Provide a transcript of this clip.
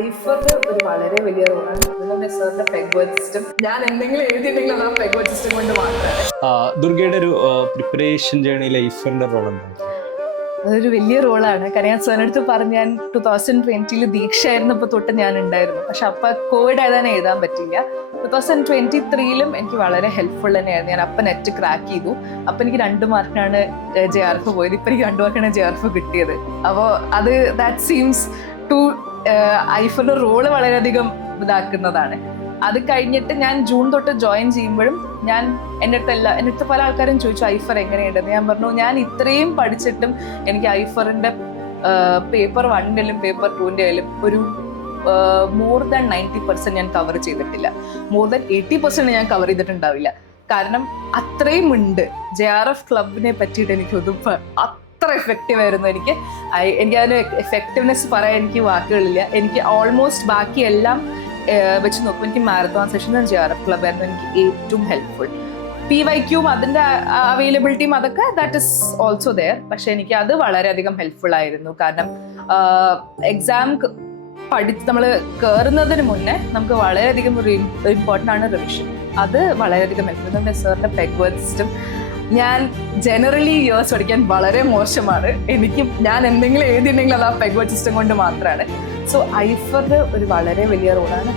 ഐഫറിന്റെ ഒരു വളരെ വലിയ റോളാണ്. അതുപോലെ സാറിന്റെ പെഗ് വേർഡ് സിസ്റ്റം. ഞാൻ എന്തെങ്കിലും എഴുതിയിട്ടുണ്ടെങ്കിൽ അത് ആ പെഗ് വേർഡ് സിസ്റ്റം കൊണ്ട് മാത്രമാണ്. ദുർഗയുടെ ഒരു പ്രിപ്പറേഷൻ ജേണിയിൽ ഐഫറിന്റെ റോൾ എന്താണ്? അതൊരു വലിയ റോളാണ്. കാരണം ഞാൻ സാറിനടുത്ത് പറഞ്ഞ ഞാൻ 2020 ദീക്ഷ ആയിരുന്നപ്പോൾ തൊട്ട് ഞാൻ ഉണ്ടായിരുന്നു. പക്ഷെ അപ്പൊ കോവിഡ് ആയതാണ് എഴുതാൻ പറ്റില്ല. 2023 എനിക്ക് വളരെ ഹെൽപ്ഫുൾ തന്നെയായിരുന്നു. ഞാൻ അപ്പം നെറ്റ് ക്രാക്ക് ചെയ്തു. അപ്പം എനിക്ക് 2 മാർക്കിനാണ് JRF പോയത്. ഇപ്പം എനിക്ക് 2 മാർക്കാണ് JRF കിട്ടിയത്. അപ്പോൾ അത് ദാറ്റ് സീംസ് ടു ഐഫറിന്റെ റോള് വളരെയധികം ഇതാക്കുന്നതാണ്. അത് കഴിഞ്ഞിട്ട് ഞാൻ ജൂൺ തൊട്ട് ജോയിൻ ചെയ്യുമ്പോഴും ഞാൻ എൻ്റെ അടുത്ത് പല ആൾക്കാരും ചോദിച്ചു ഐഫർ എങ്ങനെയുണ്ടെന്ന്. ഞാൻ പറഞ്ഞു ഞാൻ ഇത്രയും പഠിച്ചിട്ടും എനിക്ക് ഐഫറിന്റെ പേപ്പർ 1-ലും പേപ്പർ 2-ലും ഒരു മോർ ദാൻ 90% ഞാൻ കവർ ചെയ്തിട്ടില്ല. മോർ ദാൻ 80% ഞാൻ കവർ ചെയ്തിട്ടുണ്ടാവില്ല. കാരണം അത്രയും ഉണ്ട്. JRF ക്ലബിനെ പറ്റിയിട്ട് എനിക്കൊന്നും അത്ര എഫക്റ്റീവ് ആയിരുന്നു. എനിക്ക് അതിന് എഫക്റ്റീവ്നെസ് പറയാൻ എനിക്ക് വാക്കുകളില്ല. എനിക്ക് ഓൾമോസ്റ്റ് ബാക്കിയെല്ലാം വെച്ച് നോക്കും. എനിക്ക് മാരത്തോൺ സെഷനും JRF ക്ലബ് ആയിരുന്നു എനിക്ക് ഏറ്റവും ഹെൽപ്ഫുൾ. PYQയും അതിൻ്റെ അവൈലബിലിറ്റിയും അതൊക്കെ ദാറ്റ് ഇസ് ഓൾസോ ദെയർ. പക്ഷെ എനിക്ക് അത് വളരെയധികം ഹെൽപ്ഫുൾ ആയിരുന്നു. കാരണം എക്സാം നമ്മൾ കയറുന്നതിന് മുന്നേ നമുക്ക് വളരെയധികം ഒരു ഇമ്പോർട്ടൻ്റ് ആണ് റിവിഷൻ. അത് വളരെയധികം ഹെൽപ്ഫുൾ. നമ്മുടെ സാറിൻ്റെ പെഗ് വേർഡ് സിസ്റ്റം. ഞാൻ ജനറലി ഇയേഴ്സ് പഠിക്കാൻ വളരെ മോശമാണ്. ഞാൻ എന്തെങ്കിലും എഴുതിയിട്ടുണ്ടെങ്കിൽ അത് ആ പെഗ് വേർഡ് സിസ്റ്റം കൊണ്ട് മാത്രമാണ്. സോ ഐഫറിന്റെ ഒരു വളരെ വലിയ റോളാണ്.